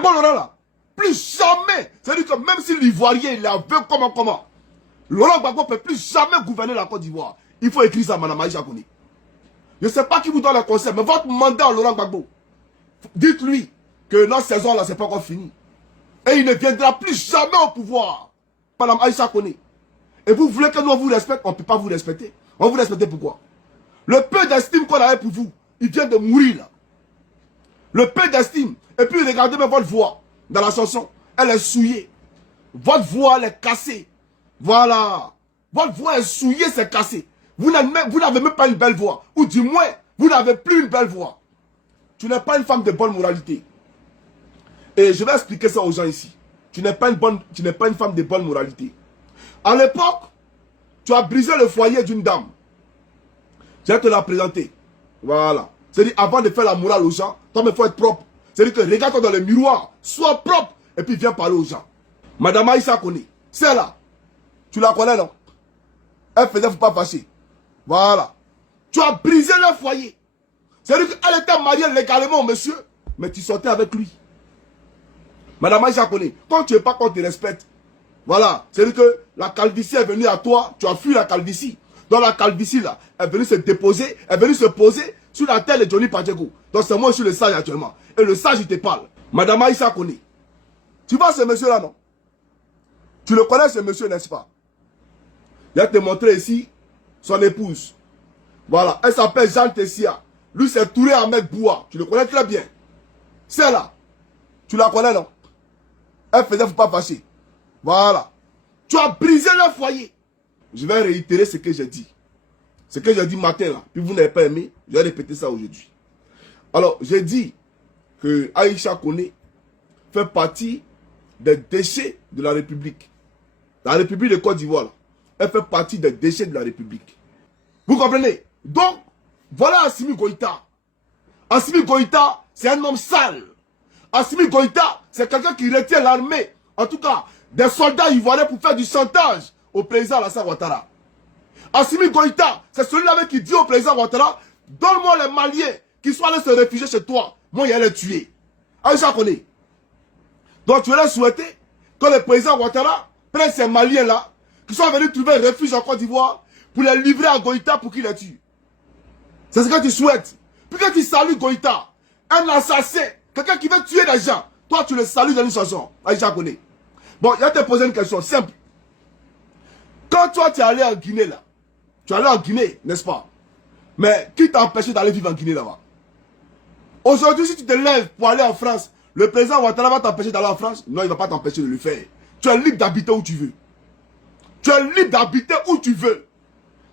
Gbagbo Laurent là, plus jamais, c'est-à-dire que même si l'Ivoirien il est aveugle comment, Laurent Gbagbo ne peut plus jamais gouverner la Côte d'Ivoire. Il faut écrire ça à Mme Aïcha Koné. Je ne sais pas qui vous donne le conseil, mais votre mandat à Laurent Gbagbo, dites-lui que notre saison là, c'est pas encore fini. Et il ne viendra plus jamais au pouvoir. Mme Aïcha Koné. Et vous voulez que nous on vous respecte, on ne peut pas vous respecter. On vous respecte pourquoi? Le peu d'estime qu'on avait pour vous, il vient de mourir là. Le peu d'estime. Et puis regardez même votre voix dans la chanson. Elle est souillée. Votre voix elle est cassée. Voilà. Votre voix est souillée, c'est cassé. Vous n'avez même pas une belle voix. Ou du moins, vous n'avez plus une belle voix. Tu n'es pas une femme de bonne moralité. Et je vais expliquer ça aux gens ici. Tu n'es pas une femme de bonne moralité. À l'époque, tu as brisé le foyer d'une dame. Je vais te la présenter. Voilà. C'est-à-dire, avant de faire la morale aux gens, toi, il faut être propre. C'est-à-dire que regarde-toi dans le miroir, sois propre, et puis viens parler aux gens. Madame Aïcha Koné, c'est là. Tu la connais, non? Elle faisait, faut pas fâcher. Voilà. Tu as brisé leur foyer. C'est-à-dire qu'elle était mariée légalement au monsieur, mais tu sortais avec lui. Madame Aïcha Koné, quand tu n'es pas qu'on te respecte, voilà. C'est-à-dire que la calvitie est venue à toi, tu as fui la calvitie. Dans la calvitie, là, elle est venue se déposer, elle est venue se poser sur la terre de Johnny Pacheco. Donc c'est moi, je suis le sage actuellement. Et le sage, il te parle. Madame Aïcha Koné. Tu vois ce monsieur-là, non? Tu le connais, ce monsieur, n'est-ce pas? Je vais te montrer ici son épouse. Voilà. Elle s'appelle Jeanne Tessia. Lui, c'est Touré Ahmed Boua. Tu le connais très bien. C'est là. Tu la connais, non? Elle faisait, faut pas fâcher. Voilà. Tu as brisé leur foyer. Je vais réitérer ce que j'ai dit. Ce que j'ai dit matin là. Puis vous n'avez pas aimé. Je vais répéter ça aujourd'hui. Alors, j'ai dit que Aïcha Koné fait partie des déchets de la République. La République de Côte d'Ivoire, elle fait partie des déchets de la République. Vous comprenez? Donc, voilà Assimi Goïta. Assimi Goïta, c'est un homme sale. Assimi Goïta, c'est quelqu'un qui retient l'armée. En tout cas, des soldats ivoiriens pour faire du chantage au président Alassane Ouattara. Assimi Goïta, c'est celui-là qui dit au président Ouattara, donne-moi les Maliens qui sont allés se réfugier chez toi. Moi, il allait les tuer. Aïcha Koné. Donc, tu aurais souhaité que le président Ouattara prenne ces Maliens-là, qui sont venus trouver un refuge en Côte d'Ivoire, pour les livrer à Goïta pour qu'il les tue. C'est ce que tu souhaites. Puis que tu salues Goïta, un assassin, quelqu'un qui veut tuer des gens, toi, tu le salues dans une chanson. Aïcha Koné. Bon, je vais te poser une question simple. Quand toi, tu es allé en Guinée, là, tu es allé en Guinée, n'est-ce pas? Mais qui t'a empêché d'aller vivre en Guinée, là-bas? Aujourd'hui, si tu te lèves pour aller en France, le président Ouattara va t'empêcher d'aller en France? Non, il ne va pas t'empêcher de le faire. Tu es libre d'habiter où tu veux. Tu es libre d'habiter où tu veux.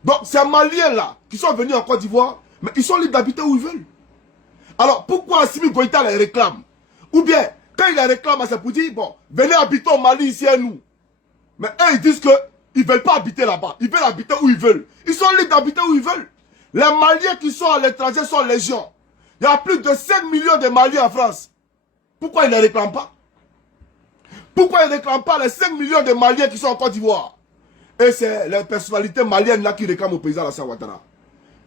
Donc, ces Maliens-là, qui sont venus en Côte d'Ivoire, mais ils sont libres d'habiter où ils veulent. Alors, pourquoi Assimi Goïta les réclame? Ou bien, quand il les réclame, c'est pour dire, bon, venez habiter au Mali ici à nous. Mais eux, ils disent que ils ne veulent pas habiter là-bas. Ils veulent habiter où ils veulent. Ils sont libres d'habiter où ils veulent. Les Maliens qui sont à l'étranger sont légion. Il y a plus de 5 millions de Maliens en France. Pourquoi ils ne les réclament pas? Pourquoi ils ne réclament pas les 5 millions de Maliens qui sont en Côte d'Ivoire? Et c'est les personnalités maliennes là qui réclament au président Alassane Ouattara.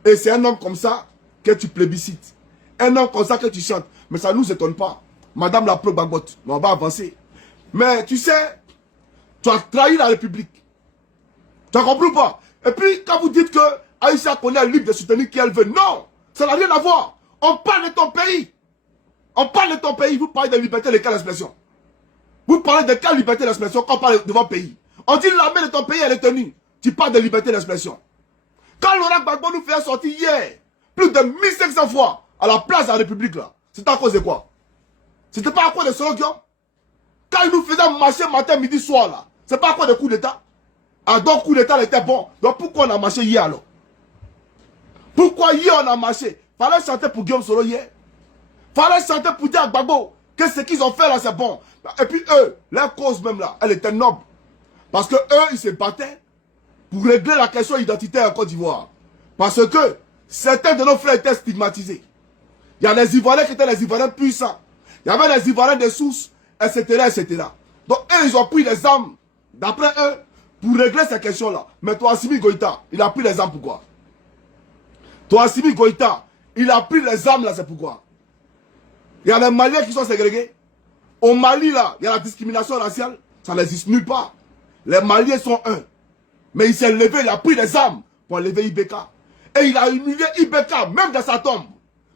Et c'est un homme comme ça que tu plébiscites. Un homme comme ça que tu chantes. Mais ça ne nous étonne pas. Madame la pro-bagotte, on va avancer. Mais tu sais, tu as trahi la République. Tu as compris ou pas? Et puis, quand vous dites que Aïcha Koné est libre de soutenir qui elle veut, non, ça n'a rien à voir. On parle de ton pays. On parle de ton pays. Vous parlez de liberté de quelle expression? Vous parlez de quelle liberté d'expression quand on parle de votre pays? On dit l'armée de ton pays, elle est tenue. Tu parles de liberté d'expression. Quand Laurent Gbagbo nous fait sortir hier, plus de 1500 fois, à la place de la République là, c'était à cause de quoi? C'était pas à cause de slogans? Quand il nous faisait marcher matin, midi, soir là, c'est pas à cause de coup d'état? Ah donc coup d'état était bon. Donc pourquoi on a marché hier alors? Pourquoi hier on a marché? Fallait chanter pour Guillaume Soro hier. Fallait chanter pour dire à Gbagbo que ce qu'ils ont fait là c'est bon. Et puis eux, leur cause même là, elle était noble. Parce que eux, ils se battaient pour régler la question identitaire en Côte d'Ivoire. Parce que certains de nos frères étaient stigmatisés. Il y a les Ivoiriens qui étaient les Ivoiriens puissants. Il y avait les Ivoiriens des sources, etc., etc. Donc eux, ils ont pris les armes, d'après eux, pour régler ces questions-là. Mais toi, Assimi Goïta, il a pris les armes pourquoi? Toi, Assimi Goïta, il a pris les armes là, c'est pourquoi? Il y a les Maliens qui sont ségrégés. Au Mali, là, il y a la discrimination raciale. Ça n'existe nulle part. Les Maliens sont un. Mais il s'est levé, il a pris des armes pour lever Ibeka. Et il a humilié Ibeka, même dans sa tombe.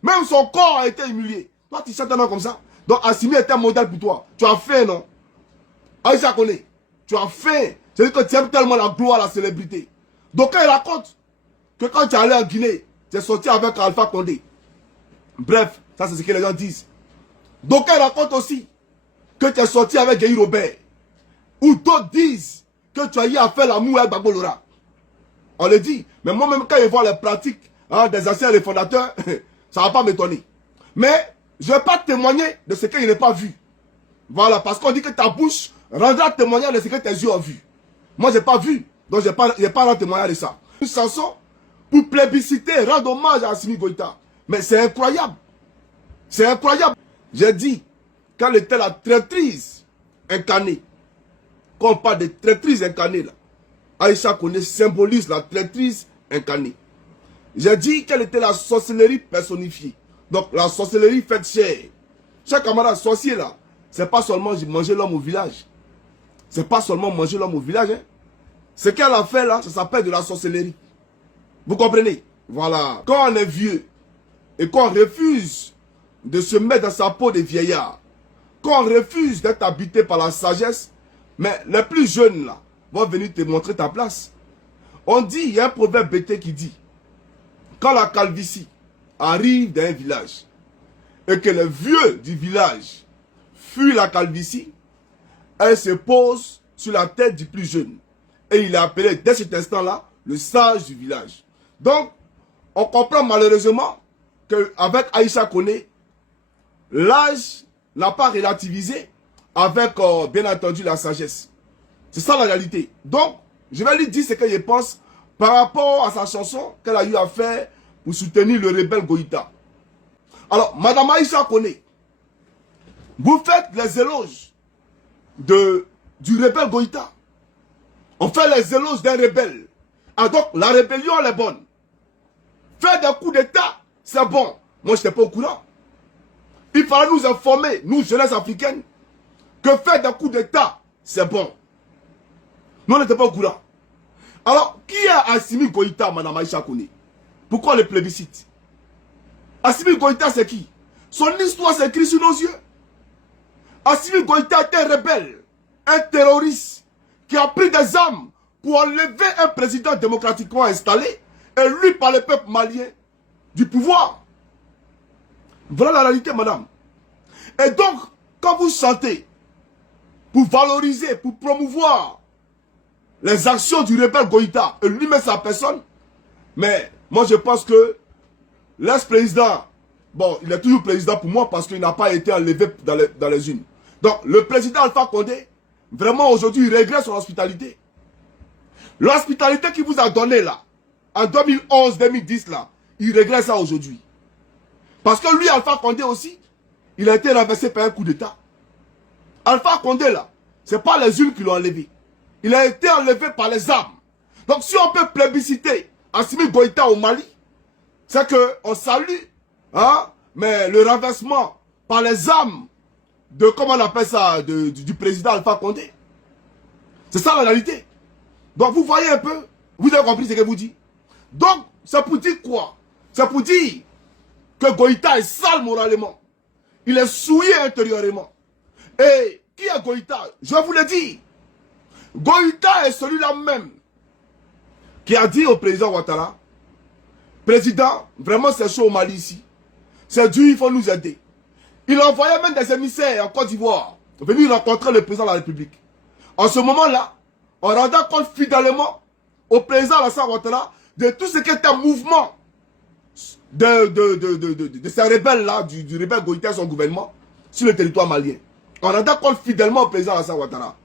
Même son corps a été humilié. Toi, tu chantes un nom comme ça. Donc, Assimi était un modèle pour toi. Tu as fait, non? Aïcha Koné, tu as fait. C'est-à-dire que tu aimes tellement la gloire, la célébrité. Donc, quand il raconte que quand tu es allé en Guinée, tu es sorti avec Alpha Condé. Bref, ça c'est ce que les gens disent. Donc, il raconte aussi que tu es sorti avec Guy Robert. Ou d'autres disent que tu as eu à faire l'amour avec Gbagbo Lora. On le dit. Mais moi-même, quand je vois les pratiques des anciens les fondateurs, ça ne va pas m'étonner. Mais je ne vais pas témoigner de ce que je n'ai pas vu. Voilà, parce qu'on dit que ta bouche rendra témoignage de ce que tes yeux ont vu. Moi, je n'ai pas vu. Donc, je n'ai pas rendu témoignage de ça. Une chanson pour plébisciter, rendre hommage à Assimi Goïta. Mais c'est incroyable. C'est incroyable. J'ai dit, quand elle était la traîtrise incarnée, quand on parle de traîtrise incarnée, là, Aïcha Koné symbolise la traîtrise incarnée. J'ai dit qu'elle était la sorcellerie personnifiée. Donc la sorcellerie faite chair. Chaque camarade sorcier là, c'est pas seulement manger l'homme au village. C'est pas seulement manger l'homme au village. Hein. Ce qu'elle a fait là, ça s'appelle de la sorcellerie. Vous comprenez? Voilà. Quand on est vieux et qu'on refuse de se mettre dans sa peau de vieillard, quand on refuse d'être habité par la sagesse, mais les plus jeunes là vont venir te montrer ta place. On dit, il y a un proverbe bêté qui dit, quand la calvitie arrive dans un village et que les vieux du village fuient la calvitie, elle se pose sur la tête du plus jeune. Et il est appelé dès cet instant-là le sage du village. Donc, on comprend malheureusement qu'avec Aïcha Koné, l'âge n'a pas relativisé avec, bien entendu, la sagesse. C'est ça la réalité. Donc, je vais lui dire ce que je pense par rapport à sa chanson qu'elle a eu à faire pour soutenir le rebelle Goïta. Alors, Madame Aïcha Koné, vous faites les éloges du rebelle Goïta. On fait les éloges d'un rebelle. Ah donc, la rébellion, elle est bonne. Faire des coups d'état, c'est bon. Moi, je n'étais pas au courant. Il fallait nous informer, nous, jeunesse africaine, que faire des coups d'état, c'est bon. Nous, on n'était pas au courant. Alors, qui a Assimi Goïta, Madame Aïcha Koné? Pourquoi le plébiscite? Assimi Goïta, c'est qui? Son histoire s'écrit sur nos yeux. Assimi Goïta est un rebelle, un terroriste, qui a pris des armes pour enlever un président démocratiquement installé, élu par le peuple malien, du pouvoir. Voilà la réalité, madame. Et donc, quand vous chantez, pour valoriser, pour promouvoir les actions du rebelle Goïta, et lui-même sa personne, mais moi je pense que l'ex-président, bon, il est toujours président pour moi parce qu'il n'a pas été enlevé dans les unes. Donc, le président Alpha Condé, vraiment aujourd'hui, il regrette son hospitalité. L'hospitalité qu'il vous a donnée là, en 2011-2010 là, il regrette ça aujourd'hui. Parce que lui, Alpha Condé aussi, il a été renversé par un coup d'état. Alpha Condé là, c'est pas les unes qui l'ont enlevé. Il a été enlevé par les armes. Donc si on peut plébisciter Assimi Goïta au Mali, c'est qu'on salue, hein, mais le renversement par les armes de, comment on appelle ça, du président Alpha Condé. C'est ça la réalité. Donc vous voyez un peu, vous avez compris ce que je vous dis. Donc, c'est pour dire quoi? C'est pour dire que Goïta est sale moralement. Il est souillé intérieurement. Et qui est Goïta? Je vous le dis. Goïta est celui-là même qui a dit au président Ouattara, président, vraiment c'est chaud au Mali ici. C'est dur, il faut nous aider. Il envoyait même des émissaires en Côte d'Ivoire venir rencontrer le président de la République. En ce moment-là, on rendait compte fidèlement au président Alassane Ouattara de tout ce qui était un mouvement de ces rebelles-là, du rebelle Goïta et son gouvernement sur le territoire malien. On rendait compte fidèlement au président Alassane Ouattara.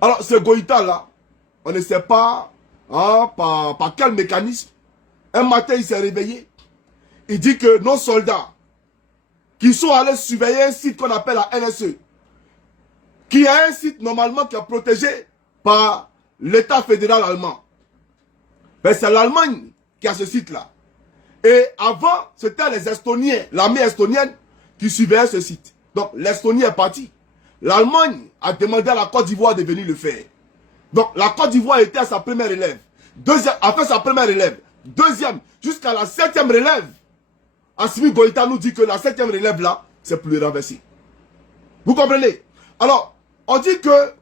Alors, ce Goïta-là, on ne sait pas hein, par quel mécanisme. Un matin, il s'est réveillé. Il dit que nos soldats qui sont allés surveiller un site qu'on appelle la NSE, qui est un site normalement qui est protégé par l'État fédéral allemand. Ben, c'est l'Allemagne qui a ce site-là. Et avant, c'était les Estoniens, l'armée estonienne qui surveillait ce site. Donc l'Estonie est partie. L'Allemagne a demandé à la Côte d'Ivoire de venir le faire. Donc la Côte d'Ivoire était à sa première relève. Deuxième, a fait sa première relève. Deuxième, jusqu'à la 7e relève. Assimi Goïta nous dit que la 7e relève là, c'est pour le renverser. Vous comprenez? Alors, on dit que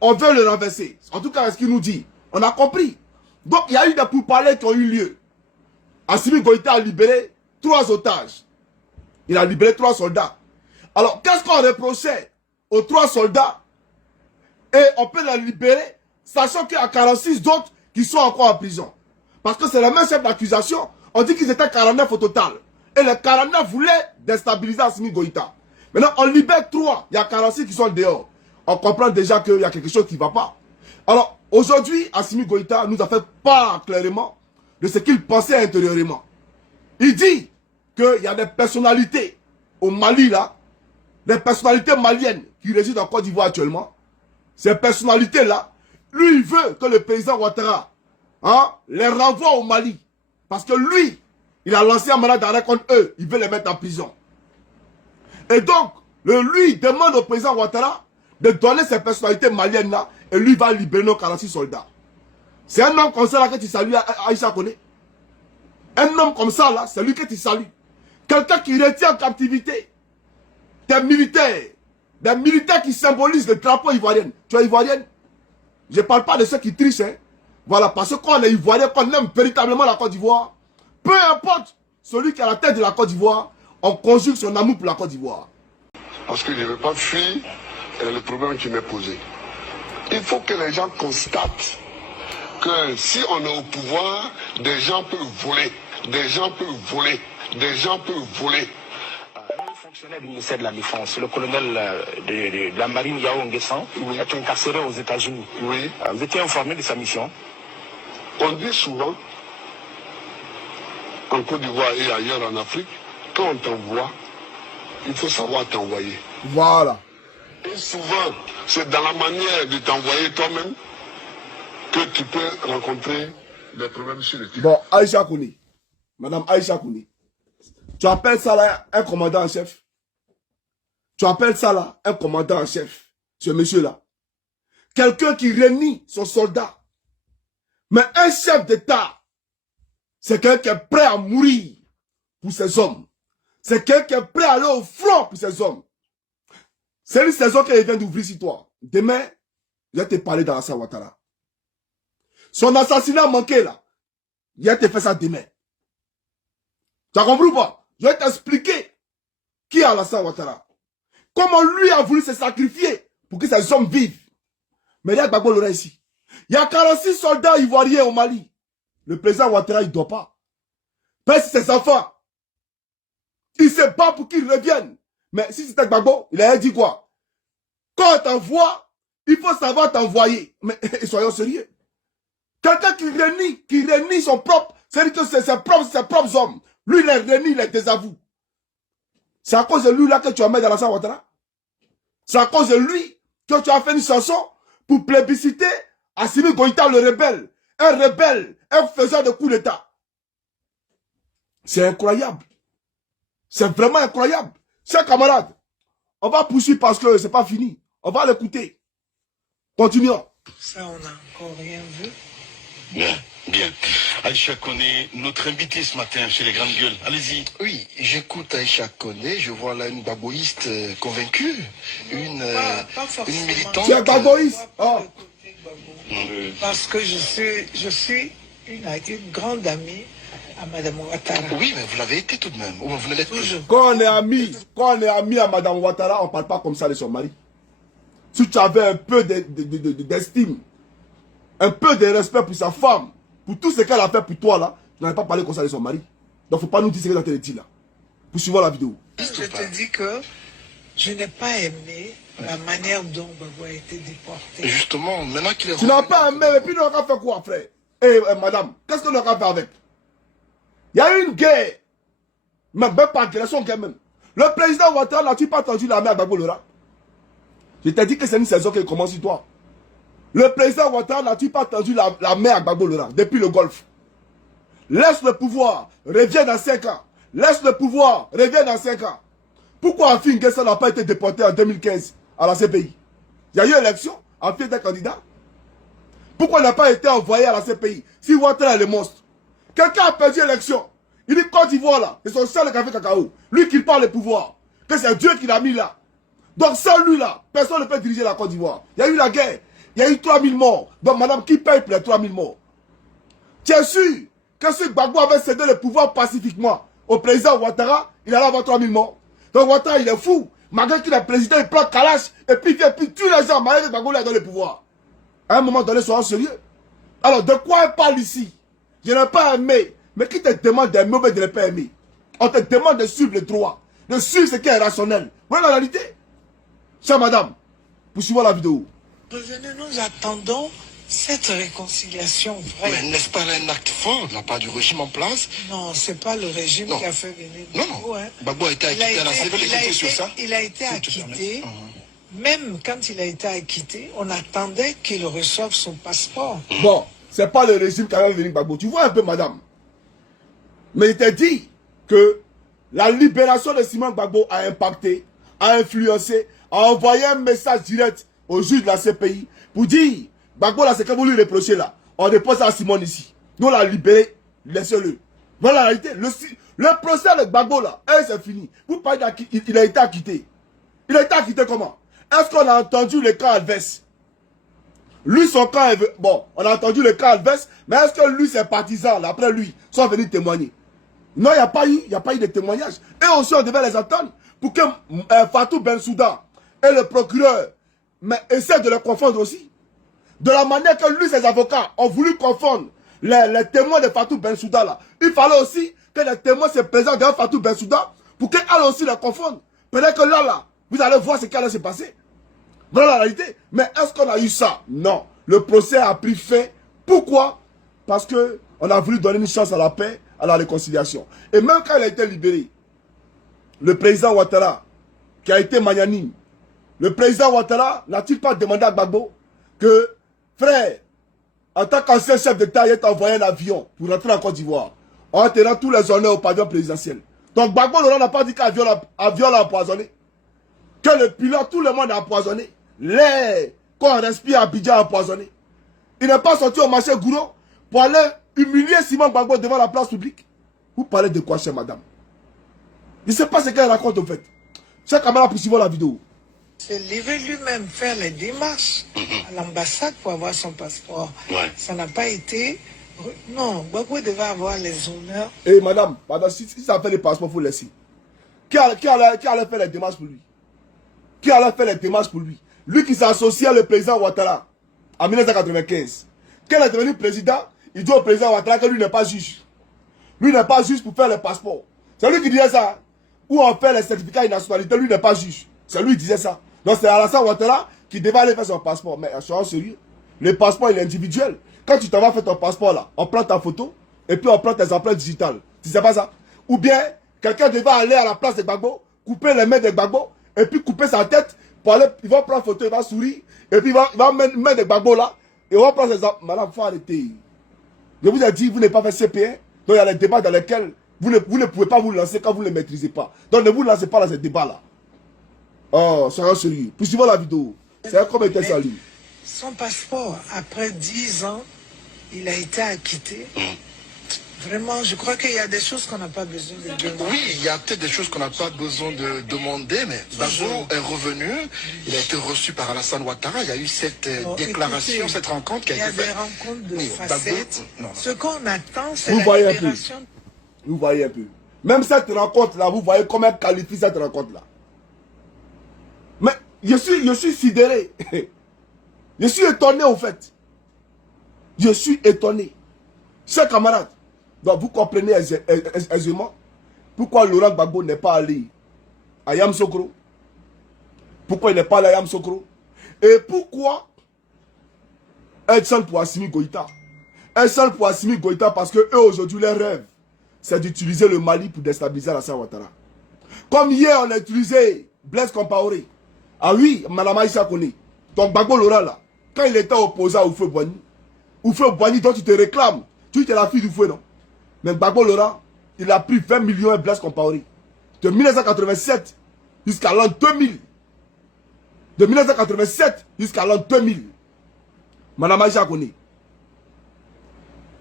on veut le renverser. En tout cas, c'est ce qu'il nous dit. On a compris. Donc, il y a eu des pourparlers qui ont eu lieu. Assimi Goïta a libéré 3 otages. Il a libéré 3 soldats. Alors, qu'est-ce qu'on reprochait aux 3 soldats? Et on peut les libérer, sachant qu'il y a 46 d'autres qui sont encore en prison. Parce que c'est le même chef d'accusation. On dit qu'ils étaient 49 au total. Et les 49 voulaient déstabiliser Assimi Goïta. Maintenant, on libère 3. Il y a 46 qui sont dehors. On comprend déjà qu'il y a quelque chose qui ne va pas. Alors, aujourd'hui, Assimi Goïta nous a fait part clairement de ce qu'il pensait intérieurement. Il dit qu'il y a des personnalités au Mali, là, des personnalités maliennes qui résident en Côte d'Ivoire actuellement. Ces personnalités-là, lui, il veut que le président Ouattara les renvoie au Mali. Parce que lui, il a lancé un mandat d'arrêt contre eux. Il veut les mettre en prison. Et donc, lui demande au président Ouattara de donner ces personnalités maliennes-là et lui va libérer nos 46 soldats. C'est un homme comme ça là que tu salues, Aïcha connaît. Un homme comme ça là, c'est lui que tu salues. Quelqu'un qui retient en captivité des militaires qui symbolisent le drapeau ivoirien. Tu es ivoirienne? Je ne parle pas de ceux qui trichent. Hein. Voilà, parce que quand on est ivoirien, qu'on aime véritablement la Côte d'Ivoire, peu importe celui qui est à la tête de la Côte d'Ivoire, on conjugue son amour pour la Côte d'Ivoire. Parce que je ne veux pas fuir le problème qui m'est posé. Il faut que les gens constatent que si on est au pouvoir, des gens peuvent voler, des gens peuvent voler, des gens peuvent voler. Un fonctionnaire du ministère de la Défense, le colonel de la marine Yao Nguessan, oui, est incarcéré aux États-Unis. Oui. Vous étiez informé de sa mission? On dit souvent, en Côte d'Ivoire et ailleurs en Afrique, quand on t'envoie, il faut savoir t'envoyer. Voilà. Et souvent, c'est dans la manière de t'envoyer toi-même que tu peux rencontrer des problèmes sur le terrain. Bon, Aïcha Kouni, Madame Aïcha Kouni, tu appelles ça là un commandant en chef? Tu appelles ça là un commandant en chef, ce monsieur-là? Quelqu'un qui renie son soldat. Mais un chef d'État, c'est quelqu'un qui est prêt à mourir pour ses hommes. C'est quelqu'un qui est prêt à aller au front pour ses hommes. C'est une saison qu'il vient d'ouvrir sur toi. Demain, je vais te parler d'Alassane Ouattara. Son assassinat manqué là, il va te faire ça demain. Tu as compris ou pas? Je vais t'expliquer qui est Alassane Ouattara. Comment lui a voulu se sacrifier pour que ses hommes vivent. Mais il y a Gbagbo Lora ici. Il y a 46 soldats ivoiriens au Mali. Le président Ouattara, il ne doit pas. Parce que ses enfants, il se bat pour qu'ils reviennent. Mais si c'était Gbagbo, il a dit quoi? Quand on t'envoie, il faut savoir t'envoyer. Mais soyons sérieux. Quelqu'un qui renie son propre, c'est-à-dire que c'est ses propres hommes. Lui, il les renie, il les désavoue. C'est à cause de lui là que tu as mis dans Alassane Ouattara. C'est à cause de lui que tu as fait une chanson pour plébisciter Assimi Goïta le rebelle. Un rebelle, un faiseur de coup d'État. C'est incroyable. C'est vraiment incroyable. Chers camarades, on va poursuivre parce que c'est pas fini. On va l'écouter. Continuons. Ça, on n'a encore rien vu. Bien, bien. Aïcha Koné, notre invité ce matin chez les Grandes Gueules. Allez-y. Oui, j'écoute Aïcha Koné, je vois là une baboïste convaincue, une militante. Tu es baboïste? Parce que je suis une grande amie à Madame Ouattara. Oui, mais vous l'avez été tout de même. Ou vous ne l'êtes plus. Quand on est ami à Madame Ouattara, on ne parle pas comme ça de son mari. Si tu avais un peu d'estime, un peu de respect pour sa femme, pour tout ce qu'elle a fait pour toi là, tu n'avais pas parlé comme ça de son mari. Donc il ne faut pas nous dire ce que tu as dit là. Poursuivons la vidéo. Je te dis que je n'ai pas aimé la manière dont Gbagbo a été déporté. Et justement, maintenant qu'il est... Tu n'as pas aimé, et puis nous avons fait quoi, frère? Madame, qu'est-ce que nous avons fait avec? Il y a eu une guerre. Même pas agression guerre même. Le président Ouattara, n'as-tu pas tendu la main à Gbagbo Lora? Je t'ai dit que c'est une saison qui commence sur toi. Le président Ouattara, n'as-tu pas tendu la main à Gbagbo Lora depuis le Golfe? Laisse le pouvoir, reviens dans 5 ans. Laisse le pouvoir, reviens dans 5 ans. Pourquoi Afi N'Guessan n'a pas été déporté en 2015 à la CPI? Il y a eu élection, Afi était candidat. Pourquoi il n'a pas été envoyé à la CPI? Si Ouattara est le monstre. Quelqu'un a perdu l'élection. Il dit Côte d'Ivoire là, c'est son seul café cacao. Lui qui parle le pouvoir. Que c'est Dieu qui l'a mis là. Donc sans lui là, personne ne peut diriger la Côte d'Ivoire. Il y a eu la guerre. Il y a eu 3000 morts. Donc madame, qui paye pour les 3000 morts? Tu es sûr que si Gbagbo avait cédé le pouvoir pacifiquement au président Ouattara, il allait avoir 3000 morts. Donc Ouattara, il est fou. Malgré qu'il est président, il prend Kalash et puis il vient puis tue les gens. Malgré que Gbagbo lui a donné le pouvoir. À un moment donné, soyons sérieux. Alors, de quoi elle parle ici? Je n'ai pas aimé. Mais qui te demande d'aimer ou de ne pas aimer? On te demande de suivre le droit. De suivre ce qui est rationnel. Voilà la réalité. Chère madame, poursuivons la vidéo. Revenez, nous attendons cette réconciliation vraie. Mais n'est-ce pas un acte fort de la part du régime en place? Non, c'est pas le régime qui a fait venir Gbagbo. Non. Gbagbo a été acquitté à la CPI. Il a été acquitté. Même quand il a été acquitté, on attendait qu'il reçoive son passeport. Bon, c'est pas le régime qui a fait venir Gbagbo. Tu vois un peu, madame. Mais il t'a dit que la libération de Simon Gbagbo a impacté, a influencé, a envoyé un message direct au juge de la CPI pour dire Gbagbo là, c'est que vous lui reprochez là. On dépose ça à Simon ici. Nous on l'a libéré, laissez-le. Voilà la réalité. Le procès de Gbagbo là, c'est fini. Vous parlez il a été acquitté. Il a été acquitté comment? Est-ce qu'on a entendu le cas Alves? Lui, son cas est... Bon, on a entendu le cas Alves, mais est-ce que lui, ses partisans, là, après lui, sont venus témoigner? Non, il n'y a pas eu de témoignage. Et aussi, on devait les attendre pour que Fatou Bensouda et le procureur essaient de le confondre aussi. De la manière que lui, ses avocats ont voulu confondre les témoins de Fatou Bensouda, là. Il fallait aussi que les témoins se présentent devant Fatou Bensouda pour qu'elle aussi les confondent. Peut-être que là, vous allez voir ce qui allait se passer. Voilà la réalité. Mais est-ce qu'on a eu ça? Non. Le procès a pris fin. Pourquoi? Parce qu'on a voulu donner une chance à la paix, à la réconciliation. Et même quand il a été libéré, le président Ouattara, qui a été magnanime, le président Ouattara n'a-t-il pas demandé à Gbagbo que, frère, en tant qu'ancien chef d'État, il t'a envoyé un avion pour rentrer en Côte d'Ivoire. On te rend tous les honneurs au pavillon présidentiel. Donc Gbagbo n'a pas dit qu'avion l'a empoisonné. Que le pilote, tout le monde a empoisonné. L'air qu'on respire à Abidjan a empoisonné. Il n'est pas sorti au marché Gouro pour aller humilier Simon Gbagbo devant la place publique. Vous parlez de quoi, chère madame? Je ne sais pas ce qu'elle raconte en fait. Chers camarades, poursuivons la vidéo. C'est livré lui-même faire les démarches à l'ambassade pour avoir son passeport. Ouais. Ça n'a pas été... Non, Gbagbo devait avoir les honneurs. Et madame, si ça fait les passeports, il faut laisser. Qui allait faire les démarches pour lui? Qui allait faire les démarches pour lui? Lui qui s'associait au président Ouattara en 1995. Quand il est devenu président, il dit au président Ouattara que lui n'est pas juge. Lui n'est pas juge pour faire les passeports. C'est lui qui disait ça. Où on fait les certificats de nationalité, lui n'est pas juge. C'est lui qui disait ça. Donc c'est Alassane Ouattara qui devait aller faire son passeport. Mais soyons sérieux. Le passeport, il est individuel. Quand tu t'en vas faire ton passeport là, on prend ta photo et puis on prend tes empreintes digitales. Tu sais pas ça? Ou bien, quelqu'un devait aller à la place de Gbagbo, couper les mains de Gbagbo, et puis couper sa tête pour aller, il va prendre photo, il va sourire, et puis il va mettre des Gbagbo là, et on va prendre les... Madame, il faut arrêter. Je vous ai dit, vous n'avez pas fait CPN, donc il y a des débats dans lesquels vous ne pouvez pas vous lancer quand vous ne les maîtrisez pas. Donc ne vous lancez pas dans ces débats-là. Oh, soyons sérieux. Poursuivons la vidéo. C'est comme était ça, lui. Son passeport, après 10 ans, il a été acquitté. Vraiment, je crois qu'il y a des choses qu'on n'a pas besoin de demander. Oui, il y a peut-être des choses qu'on n'a pas besoin de demander, mais Gbagbo est revenu. Il a été reçu par Alassane Ouattara. Il y a eu cette déclaration, écoutez, cette rencontre qui a été faite. Il y a des rencontres de facettes. Non. Ce qu'on attend, c'est Vous la voyez un peu. libération. Vous voyez un peu. Même cette rencontre-là, vous voyez comment elle qualifie cette rencontre-là. Mais je suis sidéré. Je suis étonné en fait. Je suis étonné. Chers camarades, donc vous comprenez aisément pourquoi Laurent Gbagbo n'est pas allé à Yamoussoukro. Pourquoi il n'est pas allé à Yamoussoukro. Et pourquoi un seul pour Assimi Goïta. Un seul pour Assimi Goïta parce que eux aujourd'hui leur rêve c'est d'utiliser le Mali pour déstabiliser Alassane Ouattara. Comme hier on a utilisé Blaise Compaoré. Ah oui, Madame Aïcha connaît. Donc Gbagbo Laurent là, quand il était opposé à Oufé Boigny, dont tu te réclames, tu es la fille du fouet, non? Mais Gbagbo Laurent, il a pris 20 millions et Blaise Compaoré. De 1987 jusqu'à l'an 2000. De 1987 jusqu'à l'an 2000. Madame Aïcha Koné.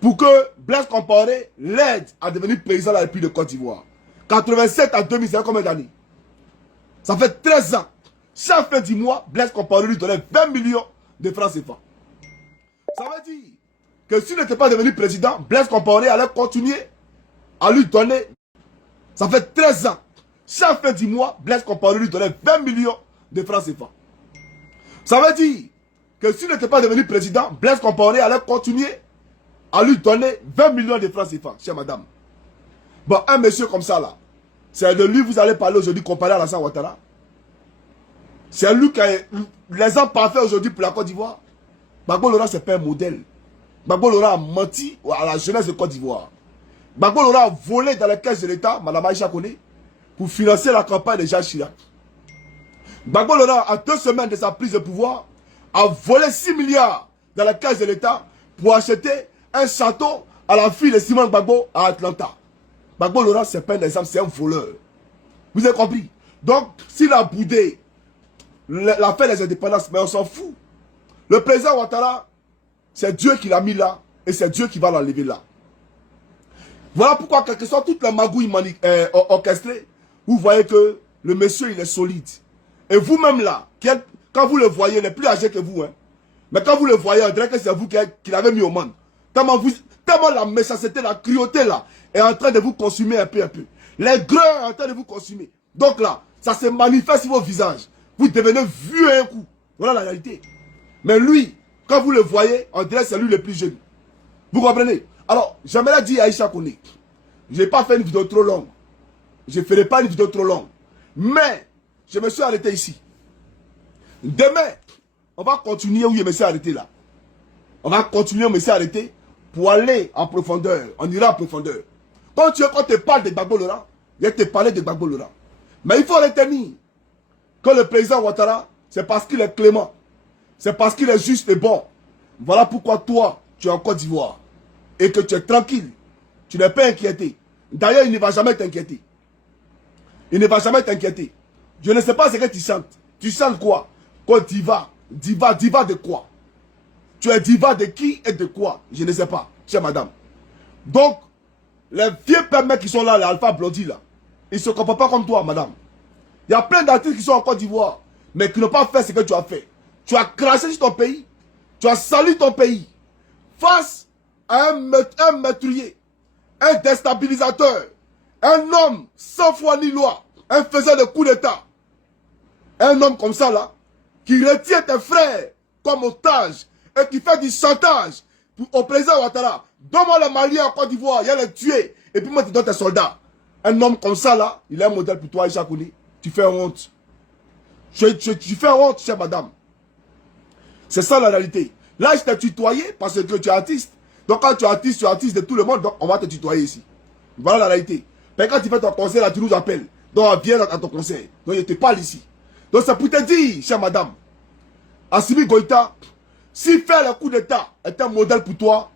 Pour que Blaise Compaoré l'aide à devenir président de la République de Côte d'Ivoire. 87 à 2000, c'est combien d'années? Ça fait 13 ans. Chaque fin du mois, Blaise Compaoré lui donnait 20 millions de francs CFA. Ça veut dire que s'il n'était pas devenu président, Blaise Compaoré allait continuer à lui donner. Ça fait 13 ans. Chaque fin du mois, Blaise Compaoré lui donnait 20 millions de francs CFA. Ça veut dire que s'il n'était pas devenu président, Blaise Compaoré allait continuer à lui donner 20 millions de francs CFA, chère madame. Bon, un monsieur comme ça là, c'est de lui que vous allez parler aujourd'hui comparé à Alassane Ouattara. C'est lui qui a l'exemple parfait aujourd'hui pour la Côte d'Ivoire. Gbagbo Laurent, c'est pas un modèle. Gbagbo Laurent a menti à la jeunesse de Côte d'Ivoire. Gbagbo Laurent a volé dans les caisses de l'État, Madame Aïcha Koné, pour financer la campagne de Jacques Chirac. Gbagbo Laurent, à 2 semaines de sa prise de pouvoir, a volé 6 milliards dans la caisse de l'État pour acheter un château à la fille de Simon Gbagbo à Atlanta. Gbagbo Laurent, c'est pas un exemple, c'est un voleur. Vous avez compris? Donc, s'il a boudé l'affaire des indépendances, mais on s'en fout. Le président Ouattara, c'est Dieu qui l'a mis là, et c'est Dieu qui va l'enlever là. Voilà pourquoi, quelles que soient toutes les magouilles orchestrées, vous voyez que le monsieur, il est solide. Et vous-même là, quand vous le voyez, il est plus âgé que vous. Hein. Mais quand vous le voyez, on dirait que c'est vous qui l'avez mis au monde. Tellement la méchanceté, la cruauté là, est en train de vous consumer un peu, un peu. Les greurs sont en train de vous consumer. Donc là, ça se manifeste sur vos visages. Vous devenez vieux un coup. Voilà la réalité. Mais lui, quand vous le voyez, on dirait que c'est lui le plus jeune. Vous comprenez? Alors, j'aimerais dire à Aïcha Koné, je n'ai pas fait une vidéo trop longue. Je ne ferai pas une vidéo trop longue. Mais, je me suis arrêté ici. Demain, on va continuer où je me suis arrêté là. On va continuer où je me suis arrêté pour aller en profondeur. On ira en profondeur. Quand tu te parles de Gbagbo Laurent, je vais te parler de Gbagbo Laurent. Mais il faut retenir que le président Ouattara, c'est parce qu'il est clément. C'est parce qu'il est juste et bon. Voilà pourquoi toi, tu es en Côte d'Ivoire. Et que tu es tranquille. Tu n'es pas inquiété. D'ailleurs, il ne va jamais t'inquiéter. Il ne va jamais t'inquiéter. Je ne sais pas ce que tu chantes. Tu chantes quoi? Côte d'Ivoire. Diva de quoi? Tu es diva de qui et de quoi? Je ne sais pas, chère madame. Donc, les vieux pères mecs qui sont là, les Alpha Blondy là, ils ne se comportent pas comme toi, madame. Il y a plein d'artistes qui sont en Côte d'Ivoire, mais qui n'ont pas fait ce que tu as fait. Tu as craché sur ton pays. Tu as sali ton pays. Face à un meurtrier, un déstabilisateur, un homme sans foi ni loi, un faiseur de coups d'État. Un homme comme ça là, qui retient tes frères comme otages et qui fait du chantage au président Ouattara. Donne-moi les Maliens en Côte d'Ivoire, il y a les tuer. Et puis moi, tu donnes tes soldats. Un homme comme ça là, il est un modèle pour toi, Aïcha Koné. Tu fais honte. Tu fais honte, chère madame. C'est ça la réalité. Là, je t'ai tutoyé parce que tu es artiste. Donc quand tu es artiste de tout le monde, donc on va te tutoyer ici. Voilà la réalité. Mais quand tu fais ton concert, là, tu nous appelles. Donc viens à ton concert. Donc je te parle ici. Donc c'est pour te dire, chère madame, Assimi Goïta, si faire le coup d'État est un modèle pour toi,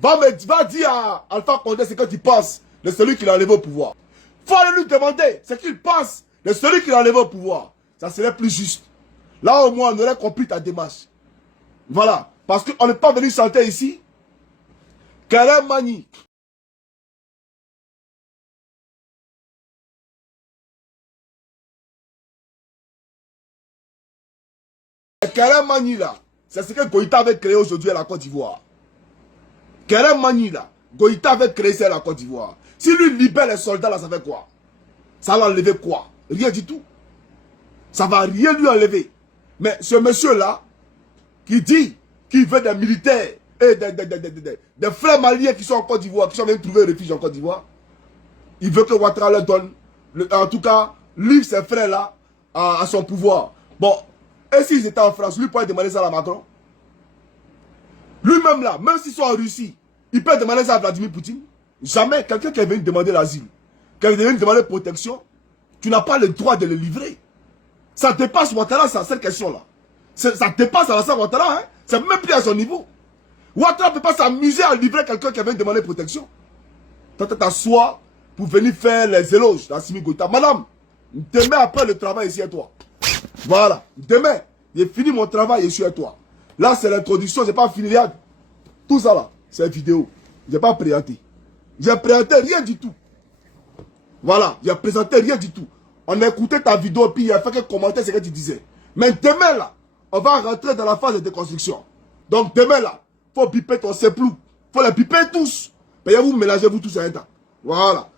va dire à Alpha Condé ce que tu penses de celui qui l'a enlevé au pouvoir. Faut aller lui demander ce qu'il pense de celui qui l'a enlevé au pouvoir. Ça serait plus juste. Là au moins on aurait compris ta démarche. Voilà. Parce qu'on n'est pas venu chanter ici. Kérem Mani. Kérem Mani là, c'est ce que Goïta avait créé aujourd'hui à la Côte d'Ivoire. Kérem Mani là, Goïta avait créé ça à la Côte d'Ivoire. Si lui libère les soldats là, ça fait quoi? Ça va enlever quoi? Rien du tout. Ça va rien lui enlever. Mais ce monsieur là, qui dit qu'il veut des militaires et des frères maliens qui sont en Côte d'Ivoire, qui sont venus trouver refuge en Côte d'Ivoire, il veut que Ouattara leur donne, en tout cas, livre ses frères là à son pouvoir. Bon, et s'ils étaient en France, lui pourrait demander ça à Macron? Lui-même là, même s'ils sont en Russie, il peut demander ça à Vladimir Poutine? Jamais quelqu'un qui est venu demander l'asile, qui est venu demander protection, tu n'as pas le droit de le livrer. Ça dépasse Ouattara, c'est cette question-là. Ça dépasse Alassane Ouattara, hein? C'est même plus à son niveau. Ouattara ne peut pas s'amuser à livrer quelqu'un qui vient demander protection. Toi, tu t'assois pour venir faire les éloges d'Assimi Goïta. Madame, Demain, après le travail, je suis à toi. Voilà. Demain, j'ai fini mon travail, je suis à toi. Là, c'est l'introduction, j'ai pas fini. Regarde. Tout ça là, c'est une vidéo. J'ai pas présenté. J'ai présenté rien du tout. Voilà, j'ai présenté rien du tout. On a écouté ta vidéo, puis il a fait que commenter ce que tu disais. Mais demain là, on va rentrer dans la phase de déconstruction. Donc demain là, faut piper ton seplou. Faut les piper tous. Mais vous mélangez vous tous à un temps. Voilà.